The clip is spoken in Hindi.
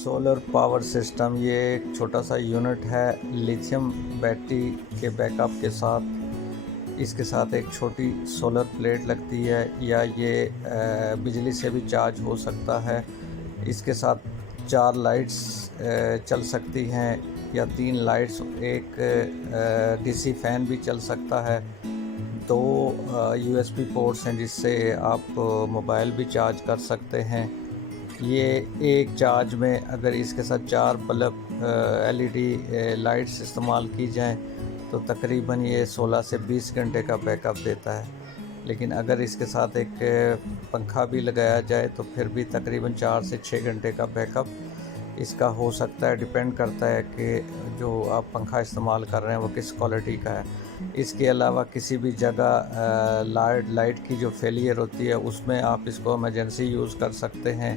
सोलर पावर सिस्टम ये एक छोटा सा यूनिट है लिथियम बैटरी के बैकअप के साथ। इसके साथ एक छोटी सोलर प्लेट लगती है या ये बिजली से भी चार्ज हो सकता है। इसके साथ 4 लाइट्स चल सकती हैं या 3 लाइट्स, एक डीसी फैन भी चल सकता है। 2 यूएसबी पोर्ट्स हैं जिससे आप मोबाइल भी चार्ज कर सकते हैं। ये एक चार्ज में अगर इसके साथ 4 बल्ब एलईडी लाइट्स इस्तेमाल की जाएं तो तकरीबन ये 16 से 20 घंटे का बैकअप देता है। लेकिन अगर इसके साथ एक पंखा भी लगाया जाए तो फिर भी तकरीबन 4 से 6 घंटे का बैकअप इसका हो सकता है। डिपेंड करता है कि जो आप पंखा इस्तेमाल कर रहे हैं वो किस क्वालिटी का है। इसके अलावा किसी भी जगह लाइट की जो फेलियर होती है उसमें आप इसको इमरजेंसी यूज़ कर सकते हैं।